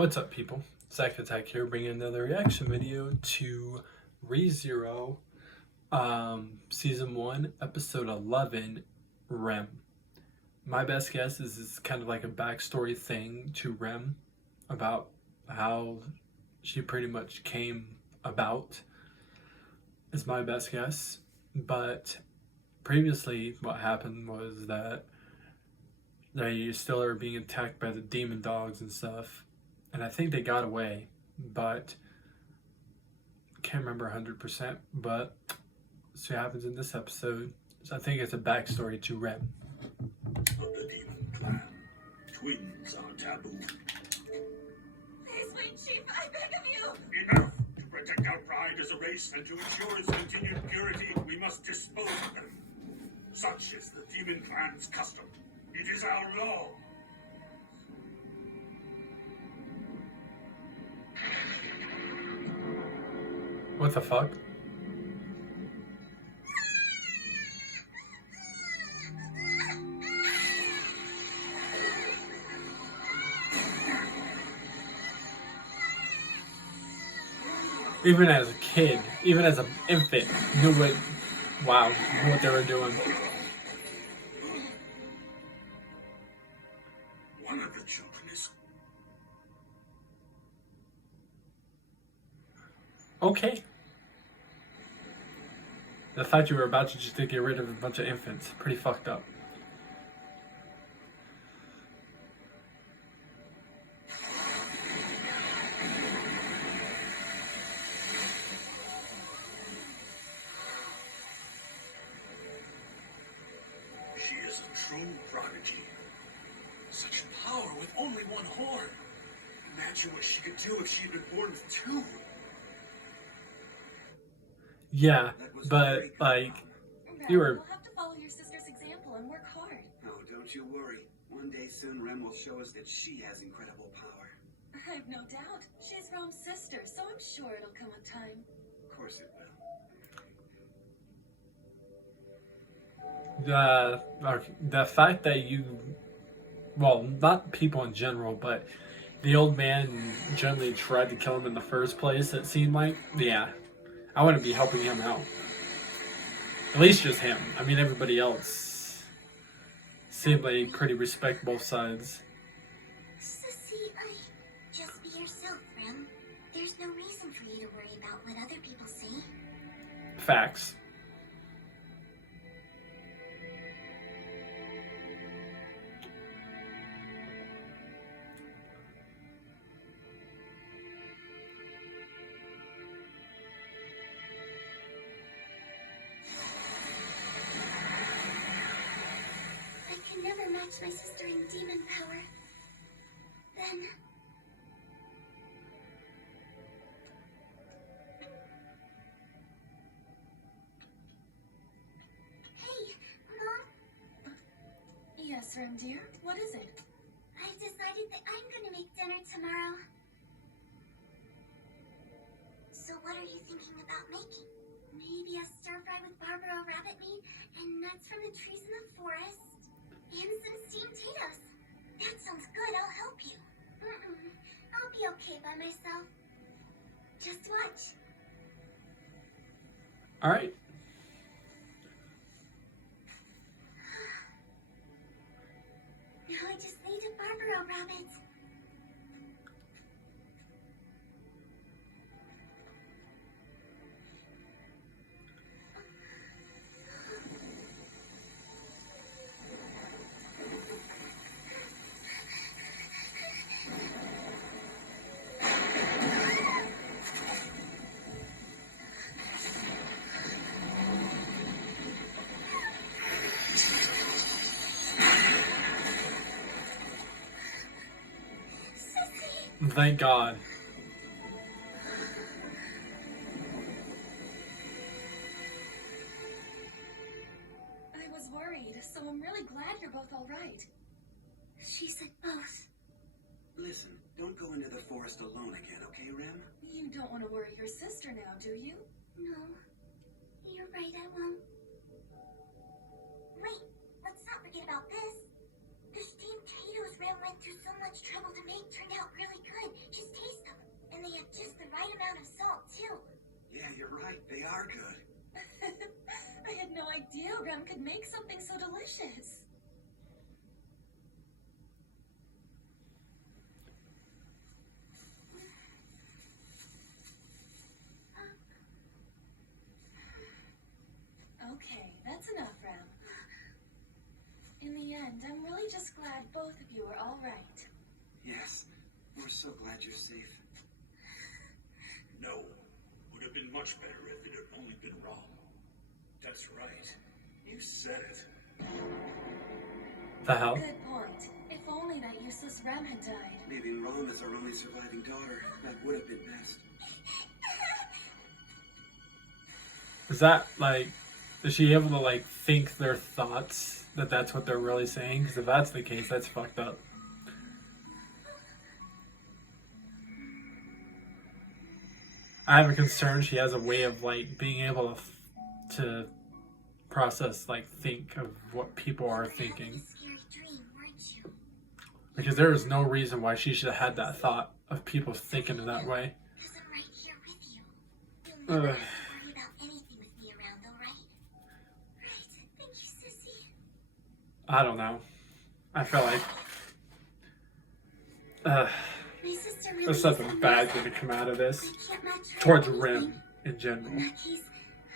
What's up, people? Zach Attack here, bringing another reaction video to ReZero, Season 1, Episode 11, Rem. My best guess is it's kind of like a backstory thing to Rem about how she pretty much came about, is my best guess. But previously, what happened was that they still are being attacked by the demon dogs and stuff. And I think they got away, but can't remember 100%. But see what happens in this episode. So I think it's a backstory to Rem. Of the demon clan, twins are taboo. Please wait, Chief. I beg of you. Enough! To protect our pride as a race and to ensure its continued purity, we must dispose of them. Such is the demon clan's custom. It is our law. What the fuck? Even as a kid, even as an infant, knew what they were doing. One of the children is... Okay. I thought you were about to just to get rid of a bunch of infants. Pretty fucked up. She is a true prodigy. Such power with only one horn. Imagine what she could do if she had been born with two. Yeah, but like, you were. We'll have to follow your sister's example and work hard. Oh, don't you worry. One day soon, Rem will show us that she has incredible power. I've no doubt. She's Rome's sister, so I'm sure it'll come in time. Of course it will. The fact that you, well, not people in general, but the old man generally tried to kill him in the first place, it seemed like, yeah, I wouldn't be helping him out. At least just him. I mean, everybody else seemed like he pretty respect both sides. Sissy, just be yourself, Rem. There's no reason for you to worry about what other people say. Facts. Match my sister in demon power. Then... Hey, Mom? Yes, Rem, dear? What is it? I decided that I'm gonna make dinner tomorrow. So what are you thinking about making? Maybe a stir-fry with Barbara rabbit meat and nuts from the trees in the forest? And some steamed potatoes. That sounds good. I'll help you. I'll be okay by myself. Just watch. All right. Now I just need a Barbara rabbit. Thank God. I was worried, so I'm really glad you're both all right. She said both. Listen, don't go into the forest alone again, okay, Rem? You don't want to worry your sister now, do you? No. You're right, I won't. Wait, let's not forget about this. The steamed potatoes Rem went through so much trouble to make turned out really good. right amount of salt, too. Yeah, you're right. They are good. I had no idea Rem could make something so delicious. Okay, that's enough, Rem. In the end, I'm really just glad both of you are all right. Yes. We're so glad you're safe. No. Would have been much better if it had only been Rom. That's right. You said it. The hell? Good point. If only that useless Rem had died. Leaving Rom as our only surviving daughter, that would have been best. Is that like, is she able to like think their thoughts that that's what they're really saying? Because if that's the case, that's fucked up. I have a concern she has a way of like being able to process, like think of what people are thinking. A scary dream, weren't you? Because there is no reason why she should have had that thought of people thinking in that way. Because I'm right here with you. You'll never Ugh. have to worry about anything with me around, though, right? Right. Thank you, Sissy. I don't know. I feel like My sister really there's is something amazing. bad going to come out of this I can't match her towards in Rem anything. in general. In that case,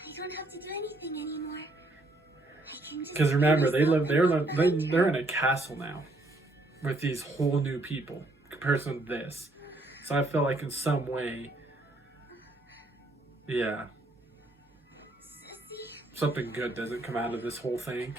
I don't have to do anything anymore. I can just Because remember, be myself they're in a castle now with these whole new people in comparison to this. So I feel like in some way, yeah, Sissy. something good doesn't come out of this whole thing.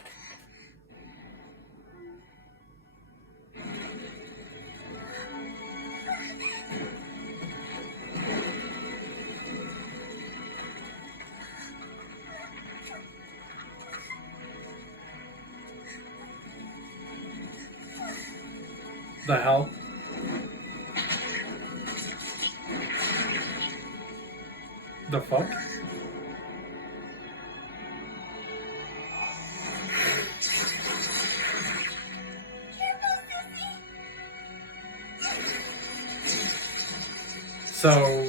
The hell? The fuck? So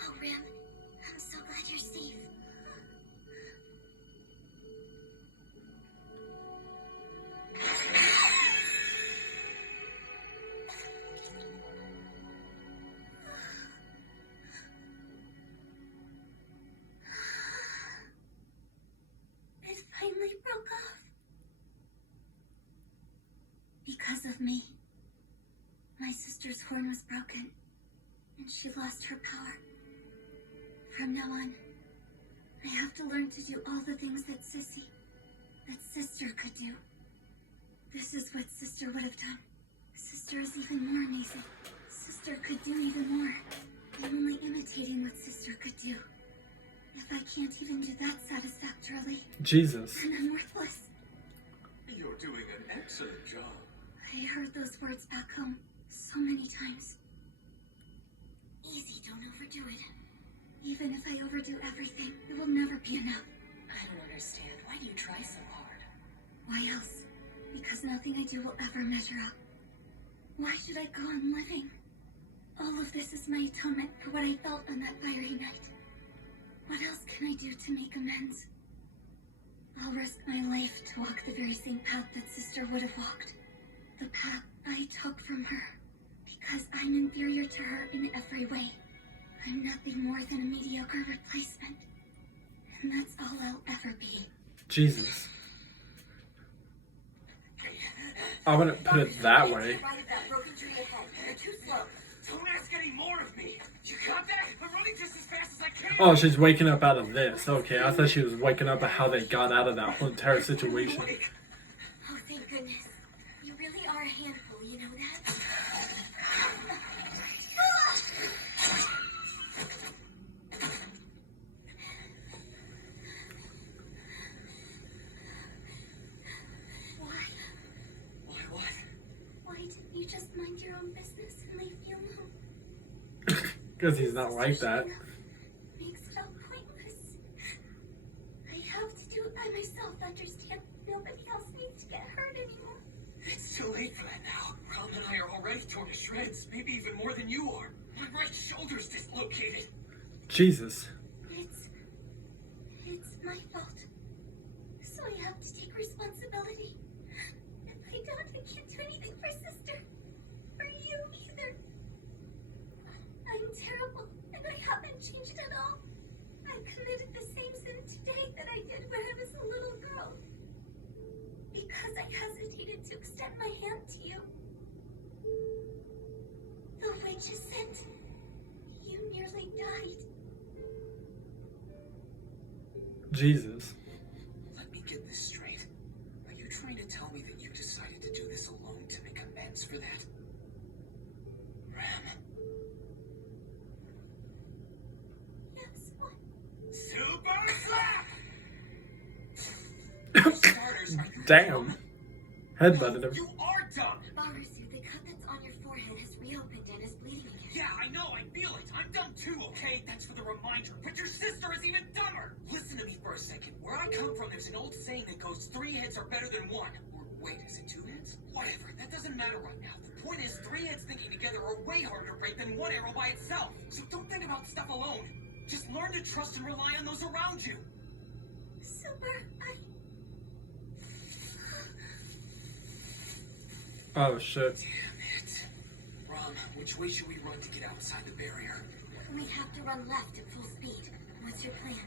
Oh, Rem, I'm so glad you're safe. It finally broke off. Because of me. My sister's horn was broken, and she lost her power. From now on, I have to learn to do all the things that Sister could do. This is what Sister would have done. Sister is even more amazing. Sister could do even more. I'm only imitating what Sister could do. If I can't even do that satisfactorily, Jesus. then I'm worthless. You're doing an excellent job. I heard those words back home so many times. Easy, don't overdo it. Even if I overdo everything, it will never be enough. I don't understand. Why do you try so hard? Why else? Because nothing I do will ever measure up. Why should I go on living? All of this is my atonement for what I felt on that fiery night. What else can I do to make amends? I'll risk my life to walk the very same path that Sister would have walked. The path I took from her. Because I'm inferior to her in every way. I'm nothing more than a mediocre replacement. And that's all I'll ever be. Jesus. I wouldn't put it that way. Right at that broken tree ahead. You're too slow. Don't ask any more of me. You got that? I'm running just as fast as I can. Oh, she's waking up out of this. Okay, I thought she was waking up at how they got out of that whole entire situation. Oh, thank goodness. You really are a handful, you know that? What? Why didn't you just mind your own business and leave me alone? Because he's not like that. Makes it all pointless. I have to do it by myself, understand? Nobody else needs to get hurt anymore. It's too late for that now. Rom and I are already torn to shreds, maybe even more than you are. My right shoulder's dislocated. Jesus. It's my fault. So I have to take responsibility. If I don't, I can't do anything for sister. Or you either. I'm terrible, and I haven't changed at all. I committed the same sin today that I did when I was a little girl. Because I hesitated to extend my hand to you. The witches said you nearly died. Jesus. Let me get this straight. Are you trying to tell me that you decided to do this alone to make amends for that? Rem? Yes, what? Super slap! For starters, are you Damn. dumb? Headbutted him. You are dumb! Barusu, the cut that's on your forehead has reopened and is bleeding again. Yeah, I know, I feel it. I'm dumb too, okay? Thanks for the reminder. But your sister is even dumber! Listen to me for a second. Where I come from, there's an old saying that goes, 3 heads are better than 1. Or wait, is it 2 heads? Whatever, that doesn't matter right now. The point is, 3 heads thinking together are way harder to break than 1 arrow by itself. So don't think about stuff alone. Just learn to trust and rely on those around you. Super, Oh shit. Damn it. Rom, which way should we run to get outside the barrier? we have to run left at full speed. What's your plan?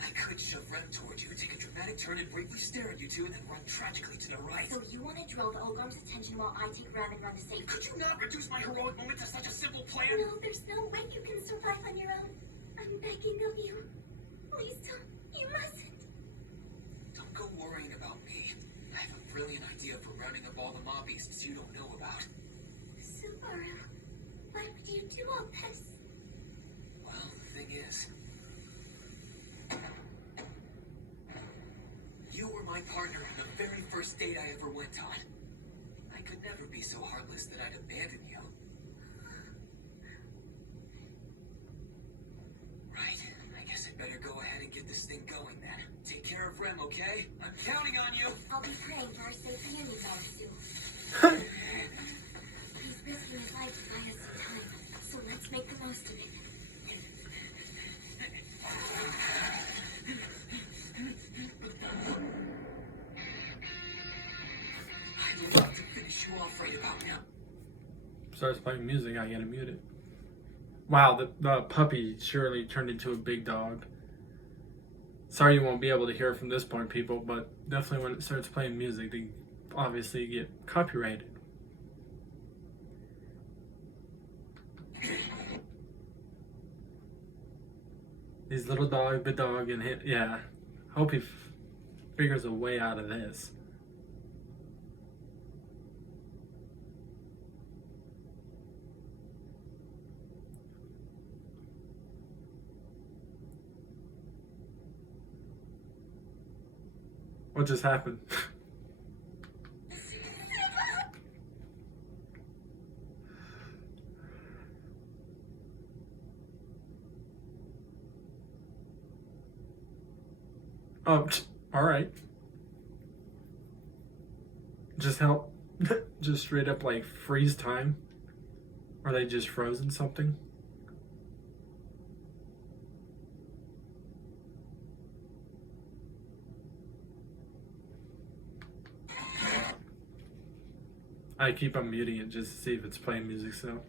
I could shove Rem toward you, take a dramatic turn and briefly stare at you two, and then run tragically to the right. So you want to draw the Ogom's attention while I take Rem and run to safety? Could you not reduce my heroic moment to such a simple plan? No, there's no way you can survive on your own. I'm begging of you. Please don't. You mustn't. Don't go worrying about me. I have a brilliant idea for rounding up all the mob beasts you don't know about. Subaru, why would you do all this? Well, the thing is, you were my partner on the very first date I ever went on. I could never be so heartless that I'd abandon you. Right, I guess I'd better go ahead and get this thing going then. Take care of Rem, okay? I'm counting on you! I'll be praying for our safe reunion, Barusu. He's risking his life to buy us some time, so let's make the most of it. I'd love to finish you off right about now. Starts playing music, I gotta mute it. Wow, the puppy surely turned into a big dog. Sorry you won't be able to hear it from this point, people, but definitely when it starts playing music, they obviously get copyrighted. These little dog, big dog, and hit, yeah. Hope he figures a way out of this. What just happened? Oh, all right. Just help. Just straight up like freeze time. Are they just frozen something? I keep on muting it just to see if it's playing music still.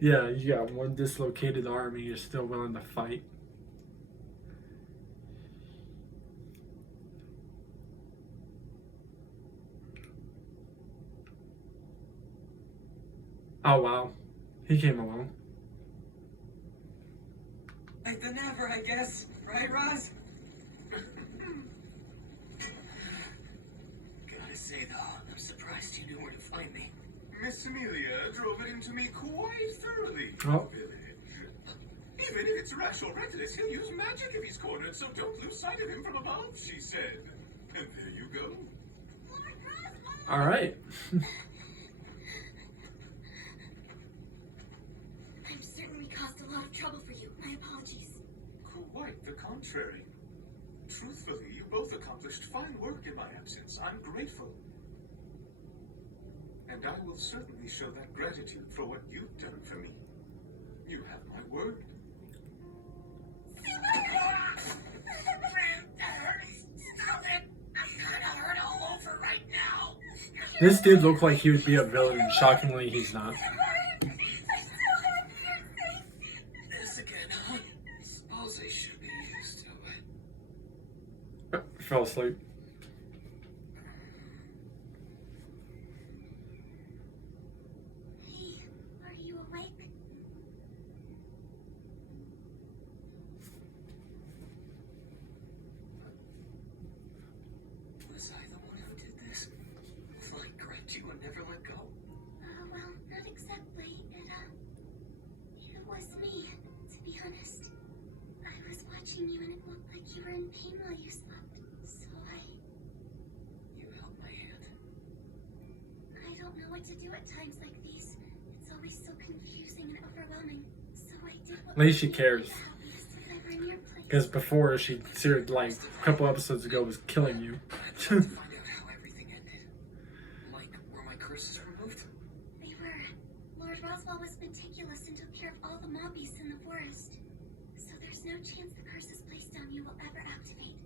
Yeah, you got one dislocated arm and you're still willing to fight. Oh wow, he came along. Like than ever, I guess. Right, Roz? Gotta say, though, I'm surprised you knew where to find me. Miss Amelia drove it into me quite thoroughly, Oh. village. Even if it's rash or reckless, he'll use magic if he's cornered, so don't lose sight of him from above, she said. And there you go. All right. I'm certain We caused a lot of trouble for you. My apologies. Quite the contrary. Truthfully, you both accomplished fine work in my absence. I'm grateful. And I will certainly show that gratitude for what you've done for me. You have my word. Stop it! I'm kinda hurt all over right now. This dude looked like he would be a villain, and shockingly, he's not. This again, huh? I suppose I should be used to it. Fell asleep. Hey, are you awake? Was I the one who did this? I grabbed you and never let go. Well, not exactly. It was me, to be honest. I was watching you and it looked like you were in pain while you slept. So You held my hand. I don't know what to do at times like these. It's always so confusing and overwhelming. So I did what At least she made me cares. the happiest if I were in your place. Because before, she, like, a couple episodes ago, was killing you. To find out how everything ended. Like, were my curses removed? They were. Lord Roswell was meticulous and took care of all the mob beasts in the forest. So there's no chance the curses placed on you will ever activate.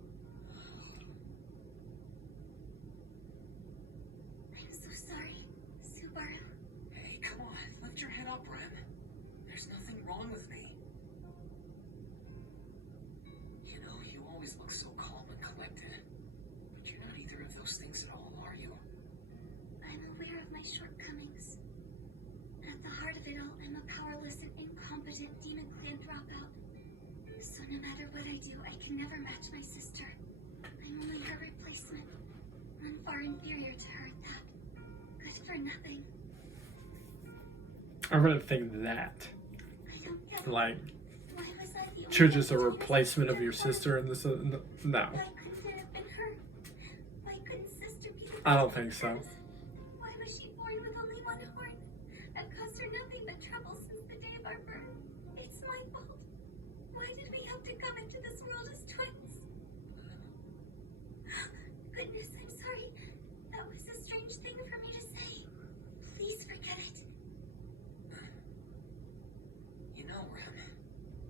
I'm so sorry, Subaru. Hey, come on, lift your head up, Rem. There's nothing wrong with me. You know, you always look so calm and collected. But you're not either of those things at all, are you? I'm aware of my shortcomings. At the heart of it all, I'm a powerless and incompetent Demon Clan dropout. So no matter what I do, I can never match my sister. I'm only her replacement. One far inferior to her at that. Good for nothing. I really think that. I don't get it. Like, Why was I the only you're just a one to do replacement of this your before? sister in this. No. Why couldn't it have been her? Why couldn't sister be the I don't one think so. Why was she born with only one horn? I've caused her nothing but trouble since the day of our birth. It's my fault. Why did we have to come into this world as twins? Goodness, I'm sorry. That was a strange thing for me to say. Please forget it. You know, Rem,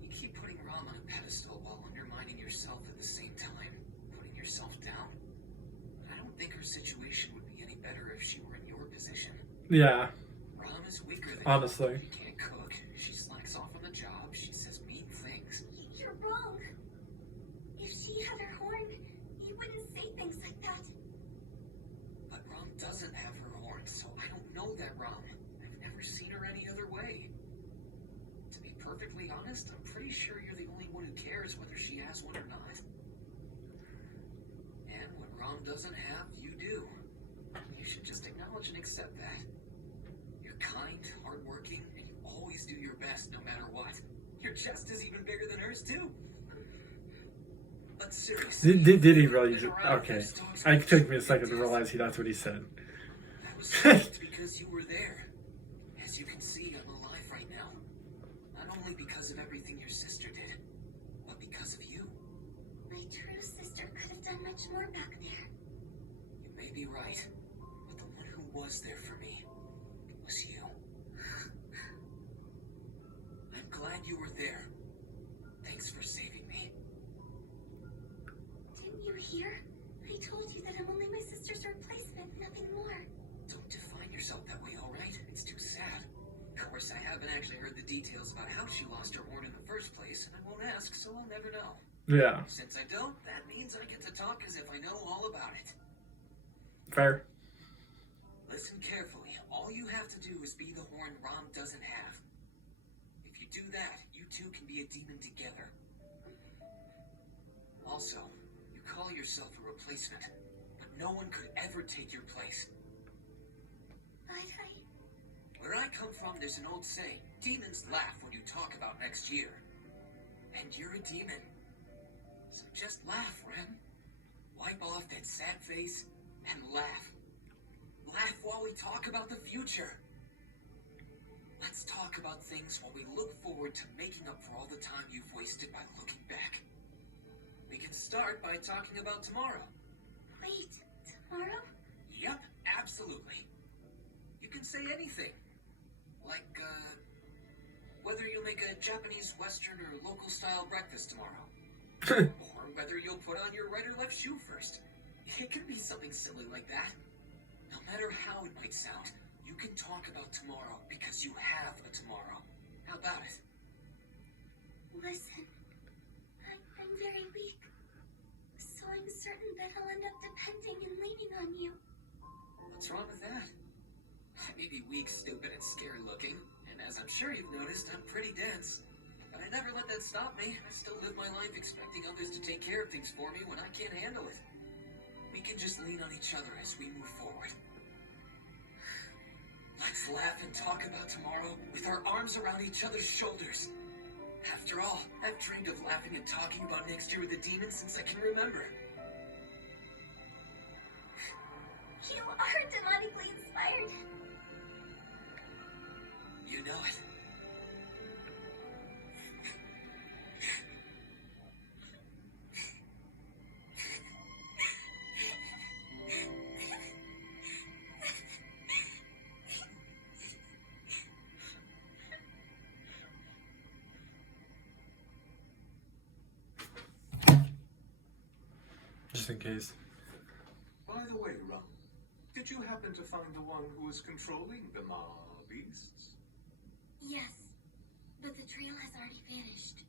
you keep putting Rom on a pedestal while undermining yourself at the same time, putting yourself down. I don't think her situation would be any better if she were in your position. Yeah, Rom is weaker than honestly. you. She can't cook. She slacks off on the job. She says mean things. You're wrong. If she had her horn, you wouldn't say things like that. But Rom doesn't have her horn, so I don't know that Rom. I've never seen her any other way. To be perfectly honest, I'm pretty sure you're the only one who cares whether she has one or not. And what Rom doesn't have, you do. You should just acknowledge and accept that. You're kind, hardworking, and you always do your best no matter what. Your chest is even bigger than hers, too. But seriously, Did he you've really? been around Okay. those dogs It took me a for second to years. realize that's what he said. I was shocked because you were there. As you can see, I'm alive right now. Not only because of everything your sister did, but because of you. My true sister could have done much more back there. You may be right, but the one who was there for me was you. I'm glad you were there. Thanks for saving me. Didn't you hear? I told you that I'm only my sister's replacement, nothing more. Don't define yourself that way, alright? It's too sad. Of course, I haven't actually heard the details about how she lost her horn in the first place, and I won't ask, so I'll never know. Yeah, Since I don't, that means I get to talk as if I know all about it. fair. Listen carefully. All you have to do is be the horn Rom doesn't have. If you do that, you two can be a demon together. Also, you call yourself a replacement, but no one could ever take your place. But Where I come from, there's an old saying, demons laugh when you talk about next year. And you're a demon. So just laugh, Ren. Wipe off that sad face and laugh. Laugh while we talk about the future. Let's talk about things while we look forward to making up for all the time you've wasted by looking back. We can start by talking about tomorrow. Wait, tomorrow? Yep, absolutely. You can say anything. Like, whether you'll make a Japanese, Western, or local-style breakfast tomorrow. Or whether you'll put on your right or left shoe first. It can be something silly like that. No matter how it might sound, you can talk about tomorrow because you have a tomorrow. How about it? Listen, I'm very weak, so I'm certain that I'll end up depending and leaning on you. What's wrong with that? I may be weak, stupid, and scary looking, and as I'm sure you've noticed, I'm pretty dense. But I never let that stop me. I still live my life expecting others to take care of things for me when I can't handle it. We can just lean on each other as we move forward. Let's laugh and talk about tomorrow with our arms around each other's shoulders. After all, I've dreamed of laughing and talking about next year with the demons since I can remember. You are demonically inspired. You know it. Just in case. By the way, Rum, did you happen to find the one who is controlling the beasts? Yes, but the trail has already vanished.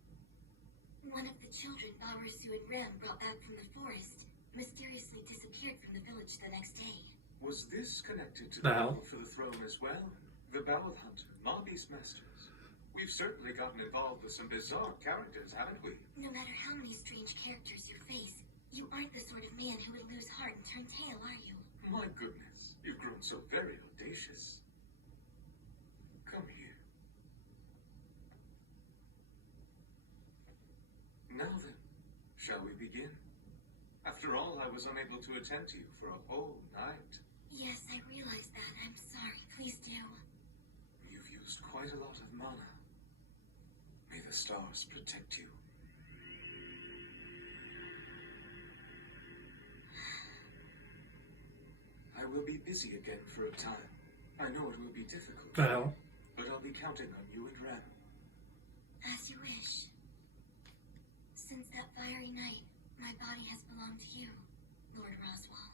One of the children Barusu and Rem brought back from the forest mysteriously disappeared from the village the next day. Was this connected to The the hell? battle for the throne as well? The Ballad Hunter, Beast Masters. We've certainly gotten involved with some bizarre characters, haven't we? No matter how many strange characters you face, you aren't the sort of man who would lose heart and turn tail, are you? My goodness, you've grown so very audacious. Come here. Now then, shall we begin? After all, I was unable to attend to you for a whole night. Yes, I realize that. I'm sorry. Please do. You've used quite a lot of mana. May the stars protect you. I will be busy again for a time. I know it will be difficult, The hell? but I'll be counting on you and Rem. As you wish. Since that fiery night, my body has belonged to you, Lord Roswell.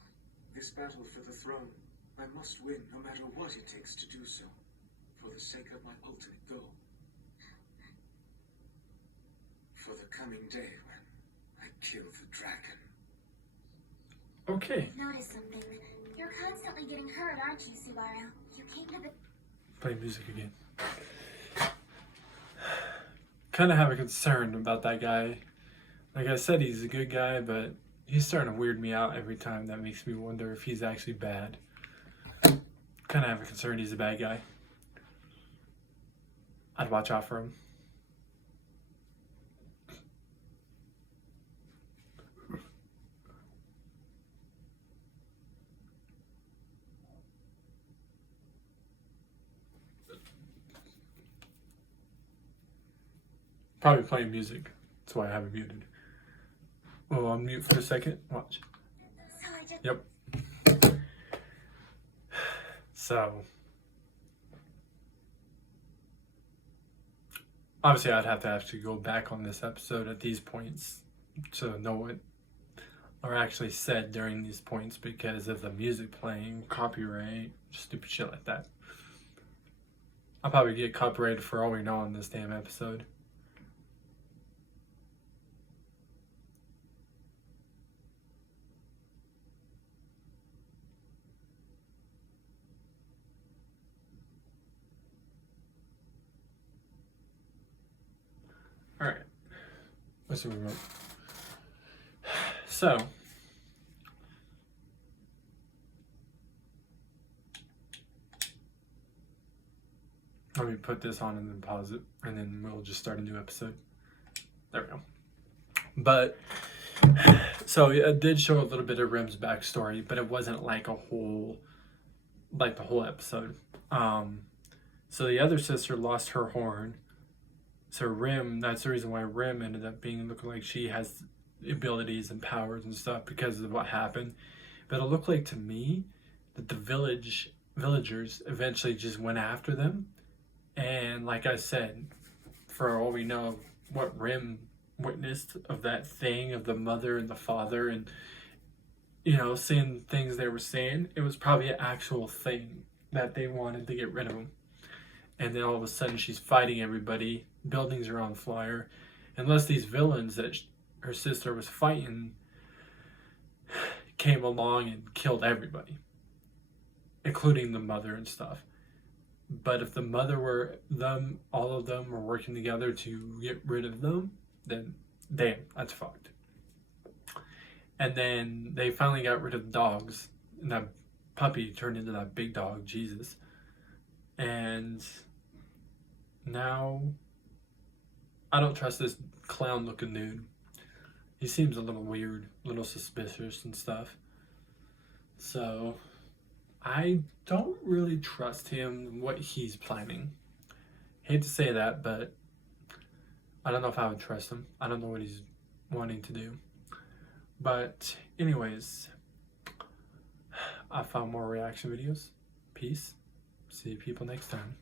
This battle for the throne, I must win no matter what it takes to do so, for the sake of my ultimate goal. For the coming day when I kill the dragon. Okay. Notice something. You're constantly getting hurt, aren't you, Subaru? You came to the... Play music again. Kind of have a concern about that guy. Like I said, he's a good guy, but he's starting to weird me out every time. That makes me wonder if he's actually bad. Kind of have a concern he's a bad guy. I'd watch out for him. Probably playing music. That's why I have it muted. We'll unmute for a second. Watch. So I just... Yep. So, obviously I'd have to actually go back on this episode at these points to know what are actually said during these points because of the music playing, copyright, stupid shit like that. I'll probably get copyrighted for all we know on this damn episode. Alright, what's the remote? So, let me put this on and then pause it, and then we'll just start a new episode. There we go. But, so it did show a little bit of Rem's backstory, but it wasn't like a whole, like the whole episode. So the other sister lost her horn. So Rem, that's the reason why Rem ended up looking like she has abilities and powers and stuff because of what happened. But it looked like to me that the villagers eventually just went after them. And like I said, for all we know, what Rem witnessed of that thing of the mother and the father and, you know, seeing things they were saying, it was probably an actual thing that they wanted to get rid of them. And then all of a sudden she's fighting everybody, buildings are on fire, unless these villains that her sister was fighting came along and killed everybody, including the mother and stuff. But if the mother were them, all of them were working together to get rid of them, then damn, that's fucked. And then they finally got rid of the dogs, and that puppy turned into that big dog, Jesus. And now I don't trust this clown looking dude. He seems a little weird, a little suspicious and stuff. So I don't really trust him, what he's planning. Hate to say that, but I don't know if I would trust him. I don't know what he's wanting to do. But anyways, I found more reaction videos. Peace. See you people next time.